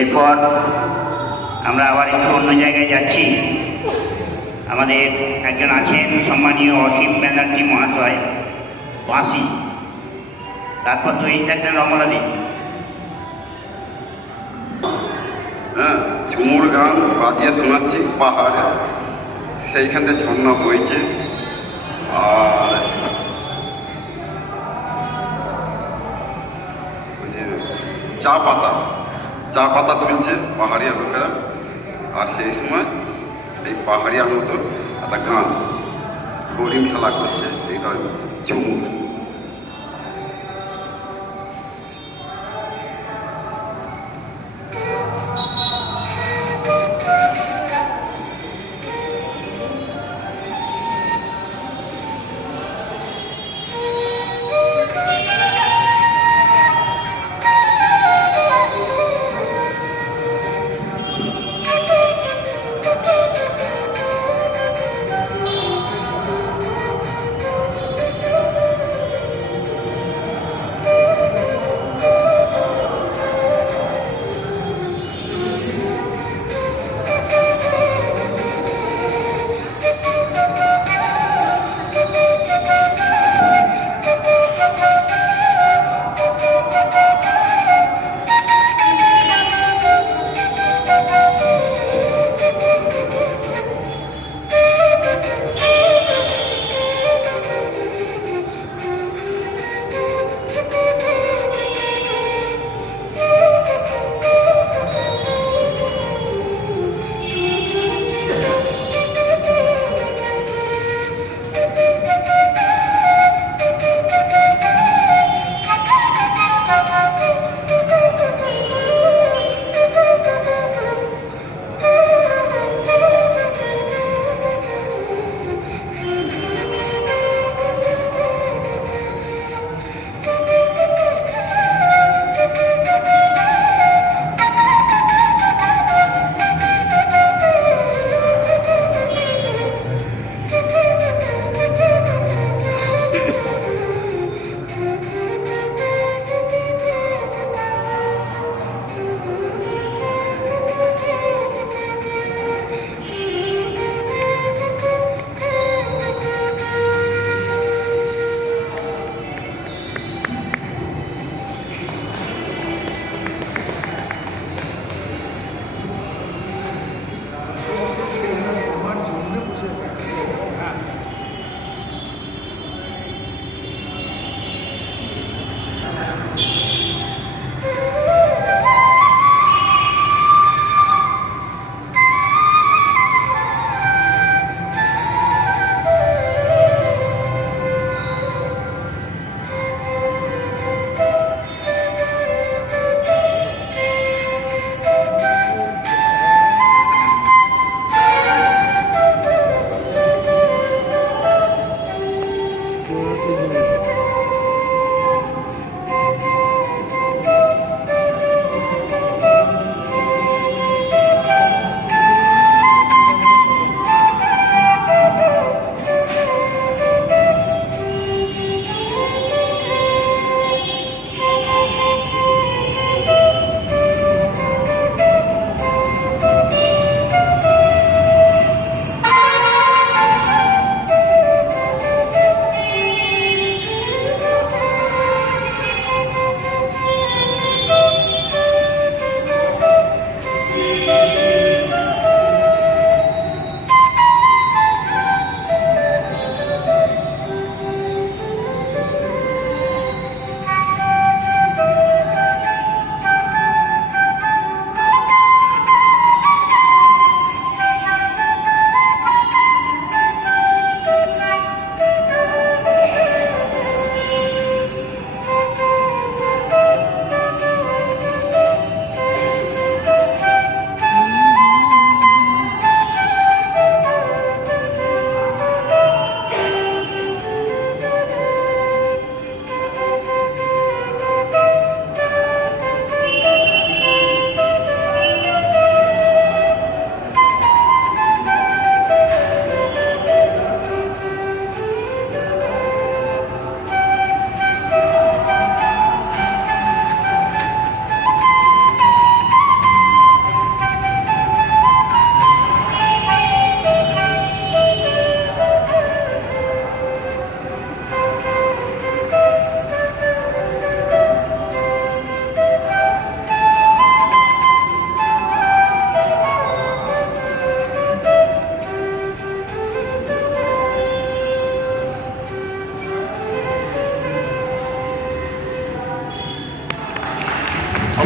এরপর আমরা আবার একটু অন্য জায়গায় যাচ্ছি। আমাদের একজন আছেন সম্মানীয় অসীম ব্যানার্জি মহাশয় বাঁশি তারপর তো এই থাকলেন রমলাদি হ্যাঁ ঝুমুর গান বাজিয়ে শোনাচ্ছি পাহাড়ে। সেইখানে ঝর্ণা বইছে। আর চা পাতা। চা পাতা তুলছে পাহাড়িয়া লোকেরা, আর সেই সময় এই পাহাড়িয়া লোকের একটা গান হরিণ খেলা করছে, এইটা ঝুমুর।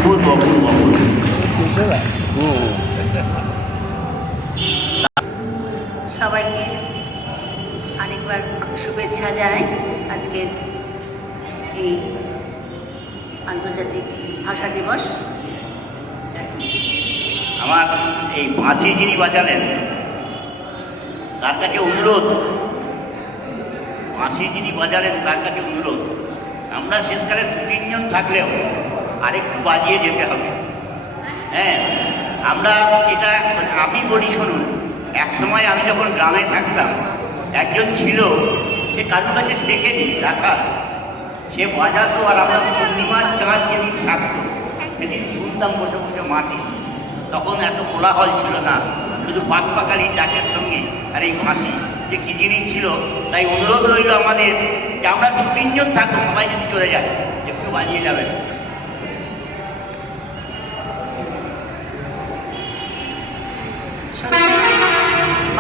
অপূর্ব সবাইকে আরেকবার শুভেচ্ছা জানাই আজকের এই আন্তর্জাতিক ভাষা দিবস। আমার এই বাঁশি যিনি বাজালেন তার কাছে অনুরোধ বাঁশি যিনি বাজালেন তার কাছে অনুরোধ। আমরা শেষকালে তিনজন থাকলেও আরেকটু বাজিয়ে যেতে হবে। হ্যাঁ আমরা এটা আমি বলি শুনুন, এক সময় আমি যখন গ্রামে থাকতাম, একজন ছিল, সে কারোর কাছে শেখেনি, রাখা। সে বাজাতো আর আমরা পূর্ণিমার চাঁদ যেদিন থাকতো, সেদিন শুনতাম বসে বসে মাটি। তখন এত কোলাহল ছিল না, শুধু পাক পাকালি ডাকের সঙ্গে আর এই ফাঁসি যে কী জিনিস ছিল, তাই অনুরোধ রইল আমাদের যে আমরা দু তিনজন থাকব, সবাই যদি চলে যায়, একটু বাজিয়ে যাবেন।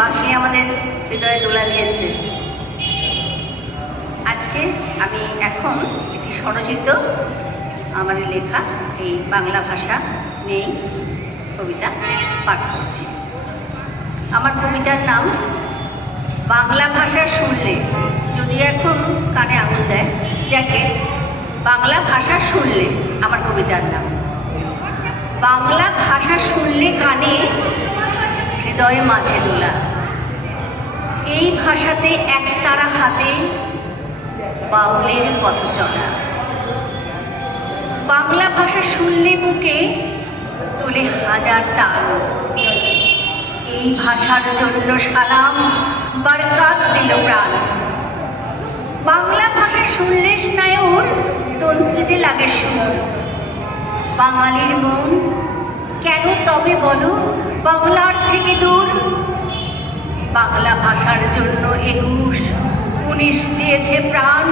বাঁশি আমাদের হৃদয়ে দোলা দিয়েছে। আজকে আমি এখন একটি স্বরচিত আমার লেখা, এই বাংলা ভাষা নিয়েই কবিতা পাঠ করছি। আমার কবিতার নাম, বাংলা ভাষা শুনলে যদি এখন কানে আঙুল দেয় যাকে বাংলা ভাষা শুনলে আমার কবিতার নাম। বাংলা ভাষা শুনলে কানে হৃদয়ে মাঝে দোলা। এই ভাষাতে এক তারা হাতে বাউলের পথ চলা। বাংলা ভাষা শুনলে বুকে তোলে হাজার তাল। এই ভাষার জন্য সালাম, বারকাত দিল প্রাণ। বাংলা ভাষা শুনলে স্নায়ুর তন্ত্রীতে লাগে সুর। বাঙালির মন কেন তবে বলো? বাংলার থেকে দূর। বাংলা ভাষার জন্য একুশ, উনিশ দিয়েছে প্রাণ।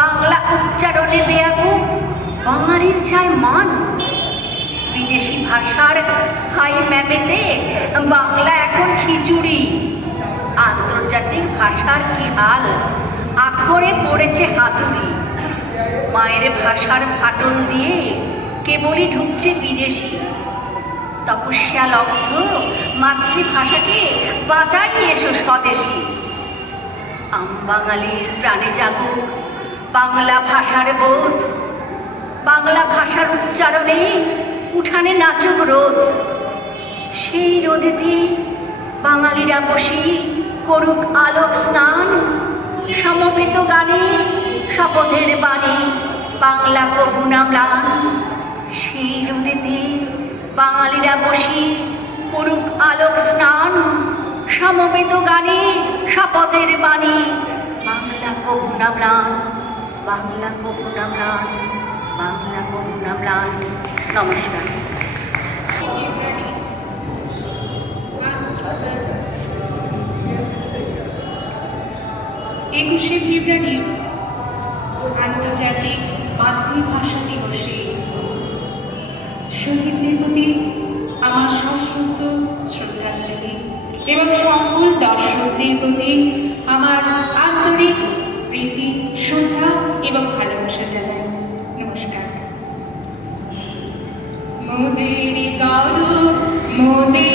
বাংলা উচ্চারণে বেয়াকুব বাঙালির চায় মান। বিদেশি ভাষার হাই ম্যাপেতে বাংলা এখন খিচুড়ি। আন্তর্জাতিক ভাষার কি হাল? আখরে পড়েছে হাতুড়ি। মায়ের ভাষার ফাটল দিয়ে কেবলই ঢুকছে বিদেশি। তপস্যা লব্ধ মাতৃভাষাকে বাঁচাই এসো স্বদেশী। আম বাঙালির প্রাণে জাগুক বাংলা ভাষার বোধ। বাংলা ভাষার উচ্চারণে উঠানে নাচুক রোদ সেই রোদেতে বাঙালিরা বসি করুক আলোক স্নান, সমবেত গানে শপথের বাণী, বাংলা কহুনা ম্লান সেই রোদেতে বাঙালিরা বসি করুক আলোক স্নান, সমবেত গানে শপথের বাণী। বাংলা কহুনা ম্লান, বাংলা কহুনা ম্লান, বাংলা কহুনা ম্লান। নমস্কার। একুশে ফেব্রুয়ারি আন্তর্জাতিক মাতৃভাষা দিবসে। শহীদদের প্রতি আমার সশ্রদ্ধ শ্রদ্ধাঞ্জলি এবং সকল দর্শকদের প্রতি আমার আন্তরিক প্রীতি, শ্রদ্ধা এবং ভালোবাসা জানাই। নমস্কার। গৌরব মোদের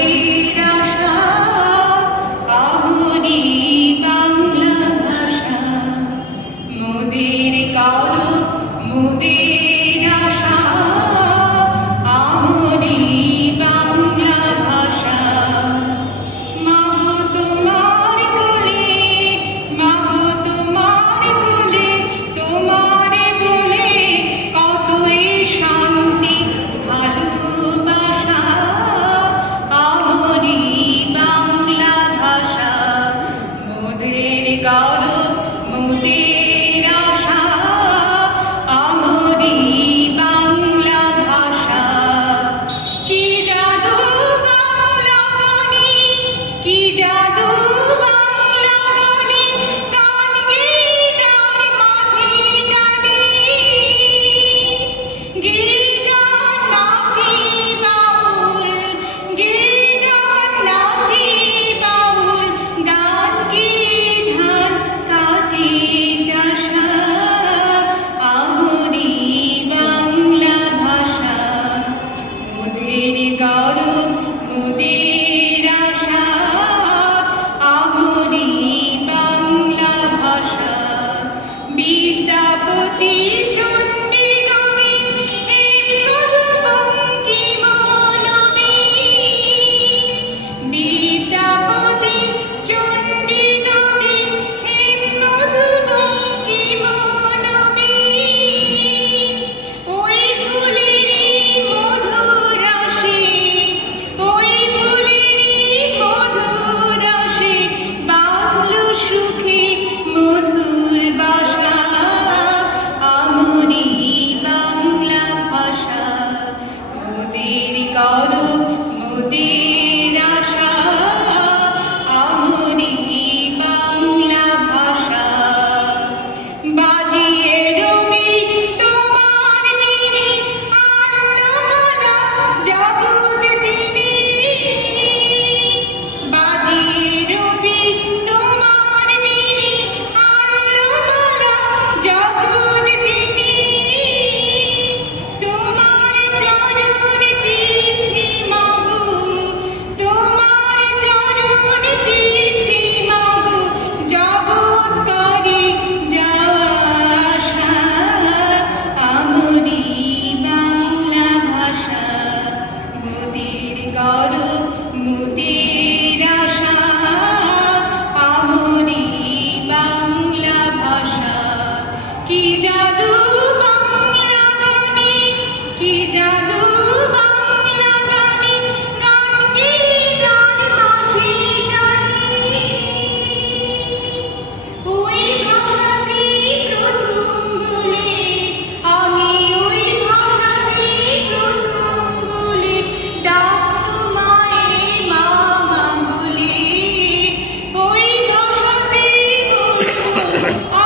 Thank you.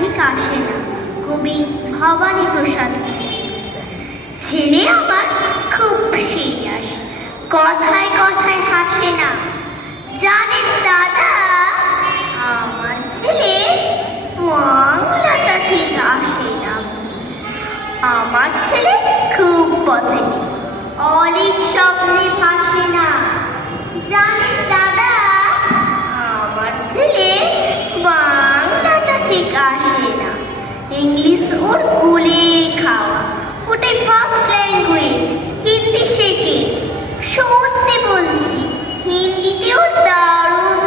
ঠিক আসে না। কবি ভবানী প্রসাদ। ছেলে আমার খুব সিরিয়াস কথায় কথায় হাসে না। জানেন দাদা, আমার ছেলে বাংলাটা ঠিক আসে না। আমার ছেলে খুব পজিটিভ অনেক স্বপ্নে ভাসে না। জানেন দাদা আমার ছেলে বাংলাটা ঠিক আসে না ইংলিশ ওর গুলে খাওয়া। ওটাই ফার্স্ট ল্যাঙ্গুয়েজ হিন্দি শেখে। সত্যি বলছি হিন্দিতেও দারুণ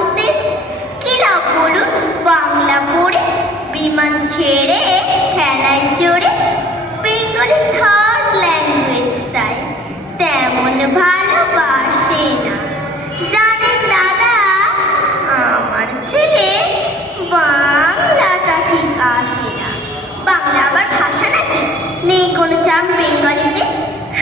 কি বলুন, বাংলা পড়ে, বিমান ছেড়ে, খেলায় চড়ে। বেঙ্গলি থার্ড ল্যাঙ্গুয়েজ তাই। তেমন ভালোবাসে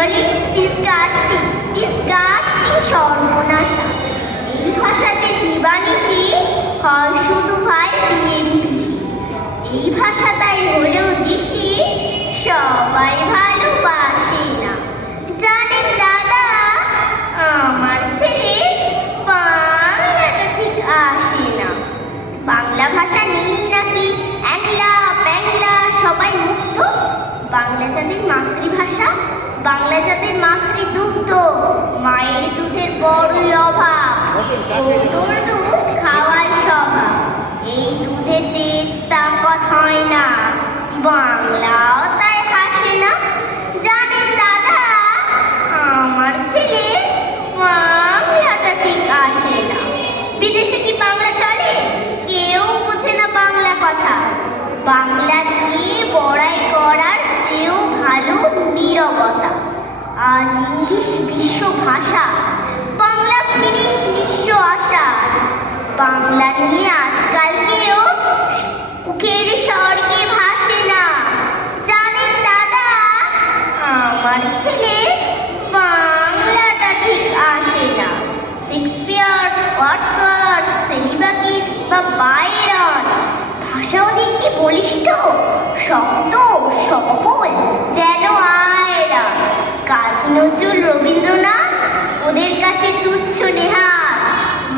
বেঙ্গলি ডিসগাস্টি ডিসগাস্টি সর্বনাশা। এই ভাষাতে দিবানিশি হয় শুধু ভাই পিসি এই ভাষাটাই হলেও দিশি, সবাই ভালোবাসে না। জানেন দাদা, আমার ছেলে বাংলাটা ঠিক আসে না। বাংলা ভাষা নেই নাকি? একলা ব্যাংলা সবাই মুক্ত? বাংলা যাদের মাতৃভাষা? বাংলা যাদের মাতৃদুগ্ধ, মায়ের দুধের বড়ই অভাব গরুর দুধ খাওয়ার স্বভাব, এই দুধে তেজ তাকত হয় না। বাংলাও তাই হাসে না। জানেন দাদা, আমার ছেলে বাংলাটা ঠিক আসে না। বিদেশে কি বাংলা চলে? কেউ বোঝে না বাংলা কথা। বাংলা দিয়ে বড়াই করার চেয়েও ভালো নীরবতা। আজ ইংলিশ বিশ্ব ভাষা, বাংলা ফিরিস নিঃস্ব আশা। বাংলা নিয়ে আজকাল কেউ মুখের স্বর্গে ভাসে না। জানেন দাদা, আমার ছেলে বাংলাটা ঠিক আসে না। শেক্সপিয়ার ওয়াটসওয়ার্ড সেলিবাকিস বা বাইরন ভাষা ওদের কি বলিষ্ঠ, শক্ত সফল যেন আয়রন কাজী নজরুল রবীন্দ্রনাথ ওদের কাছে তুচ্ছ নেহাত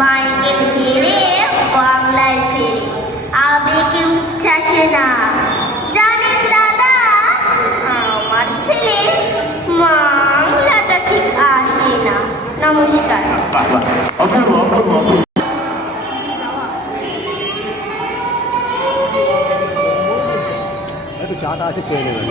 মাইকে ফেরে বাংলায় ফেরে। আবেগে উচ্ছ্বাসে না। জানেন দাদা আমার ছেলে বাংলাটা ঠিক আসে না। নমস্কার। বাহ বাহ অপূর্ব অপূর্ব অপূর্ব একটু চাটা আছে চেয়ে নেবেন।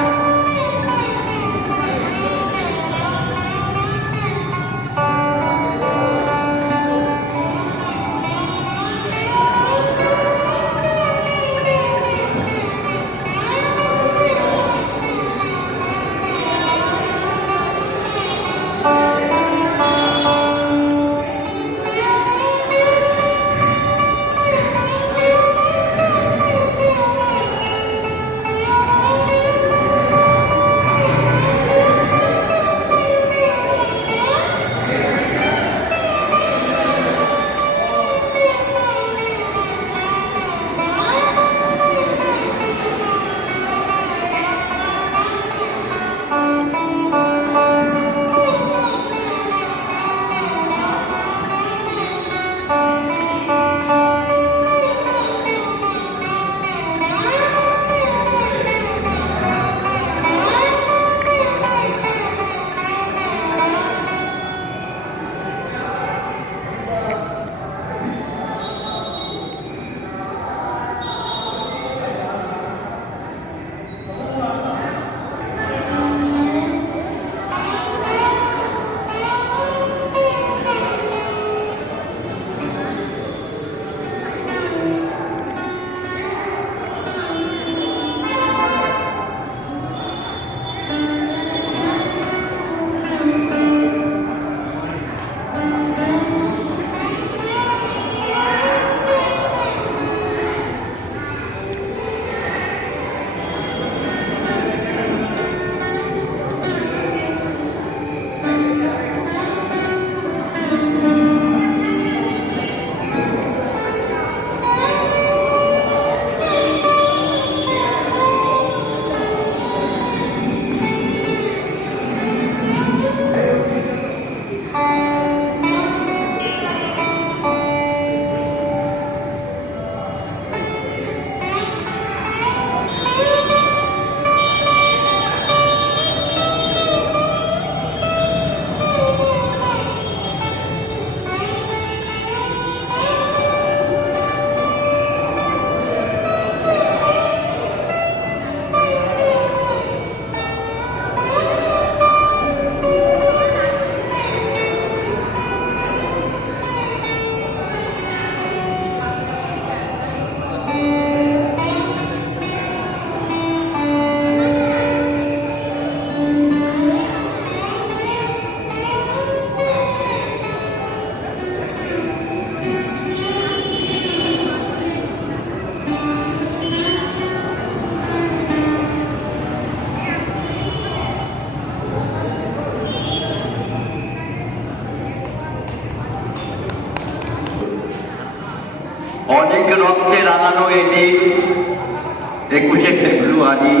ফেব্রুয়ারি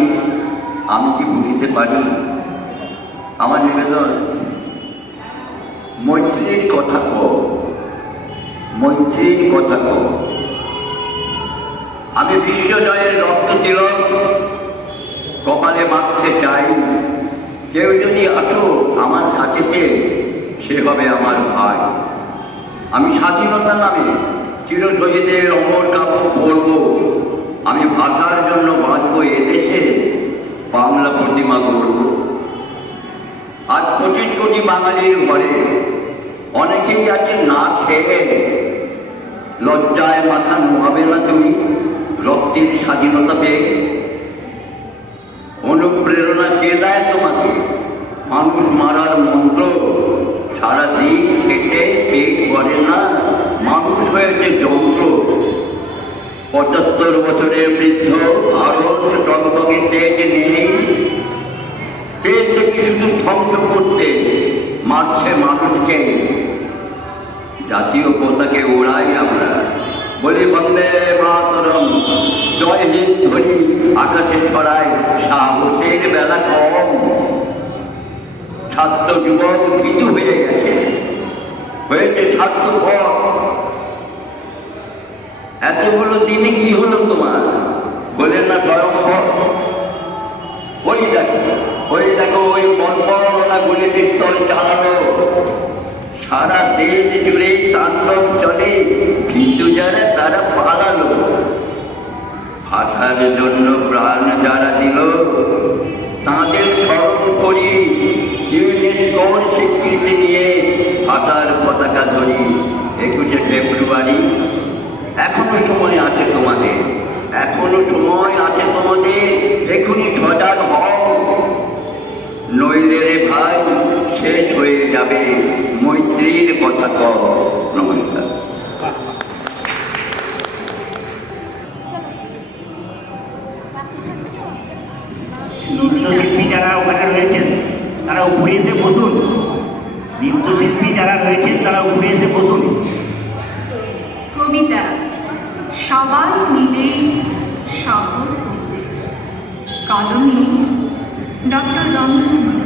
আমি কি বুঝতে পারি? আমার নিবেদন, মৈত্রীর কথা কো মৈত্রীর কথা কো আমি বিশ্বজয়ের রক্ত তিলক, কপালে মারতে চাই। কেউ যদি আসো আমার কাছেতে সে হবে আমার ভাই। আমি স্বাধীনতা নামে চিরশহীদের অমর কাব্য পড়ব আমি ভাষার জন্য বাঁচব এদেশে বাংলা প্রতিমা গড়ব। আজ পঁচিশ কোটি বাঙালির ঘরে অনেকেই আছে না খেয়ে। লজ্জায় মাথা নোয়াবে না তুমি, রক্তের স্বাধীনতা পেয়ে। অনুপ্রেরণা কে দেয় তোমাকে, মানুষ মারার মন্ত্র, সারাদিন খেটে পেট করে না, মানুষ হয়েছে যন্ত্র। পঁচাত্তর বছরের বৃদ্ধ ভারত টকটকে তেজ নেই পেয়েছে কি শুধু ধ্বংস করতে মারছে মানুষকে। জাতীয় পতাকে ওড়াই আমরা। বলি বন্দে মাতরম। জয় হিন্দ ধ্বনি আকাশে ছড়ায়। সাহসের বেলা কম। ছাত্র যুবক কিছু হয়ে গেছে। হয়েছে ছাত্র এতগুলো দিনে কি হলো তোমার? বলেন না স্বয়ংভর ওই দেখো ওই দেখো, ওই বনবনা গুলি পিস্তল চালানো। সারা দেশ জুড়ে তাণ্ডব চলে, কিন্তু যারা তারা পালালো। ভাষার জন্য প্রাণ যারা দিল, তাদের স্মরণ করি, ইউনেস্কোর স্বীকৃতি নিয়ে ভাষার পতাকা ধরি। একুশে ফেব্রুয়ারি এখনও সময় আছে তোমাদের। এখনও সময় আছে তোমাদের। এখনই সজাগ হও। নইলে রে ভাই শেষ হয়ে যাবে মৈত্রীর কথা কর নমস্কার। নৃত্যশিল্পী যারা ওখানে রয়েছেন তারা উপরে এসে বসুন। নৃত্যশিল্পী যারা রয়েছেন তারা উপরে এসে বসুন। কবিতা। সবাই মিলে করতে। কলমে ডক্টর রমন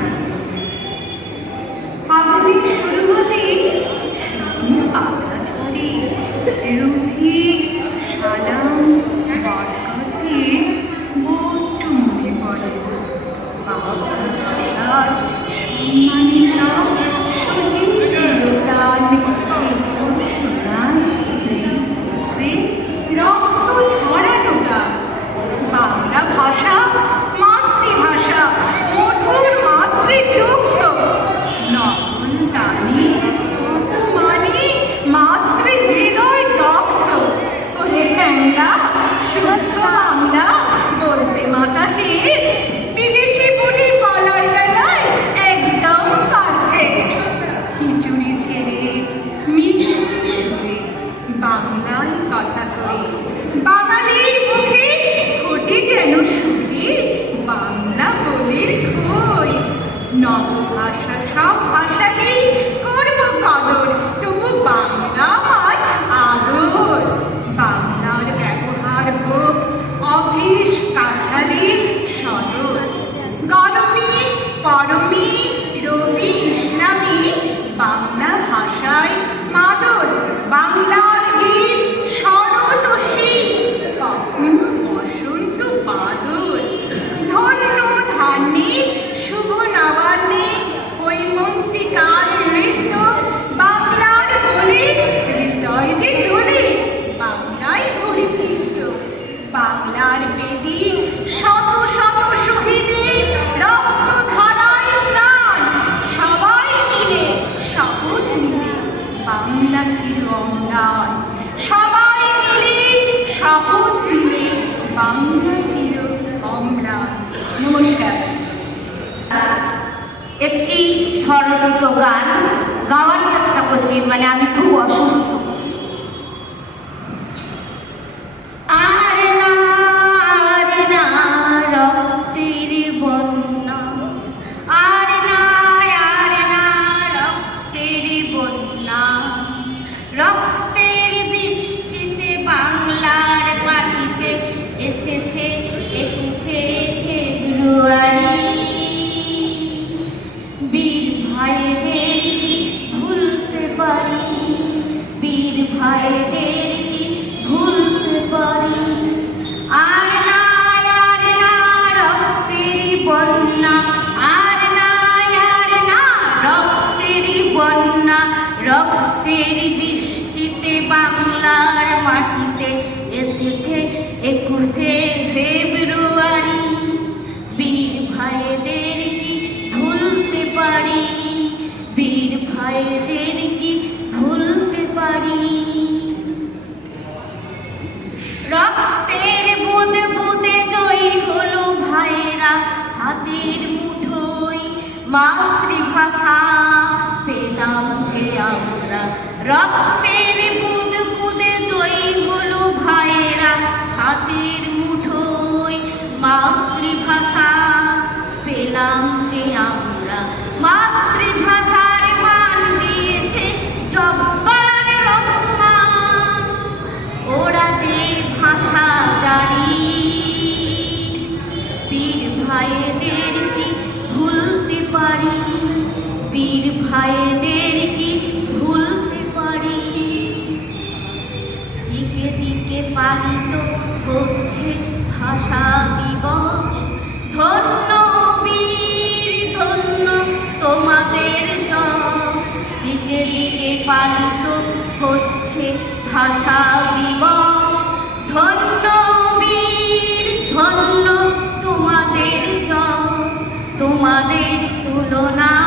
মাতৃভাষা পেলাম যে আমরা রক্তের বুদ বুদে জয়ী হলো ভাইয়েরা। হাতের মুঠোয় মাতৃভাষা পেলাম যে আমরা। মাতৃভাষার মান দিয়েছে জব্বার রহমান। ওরা যে ভাষা জানি বীর ভাইদের ভাইদের কি ভুলতে পারি? দিকে দিকে পালিত হচ্ছে ভাষা ধন্য বীর, ধন্য তোমাদের দিকে দিকে পালিত হচ্ছে ভাষা ধন্য বীর, ধন্য তোমাদের তোমাদের তুলনা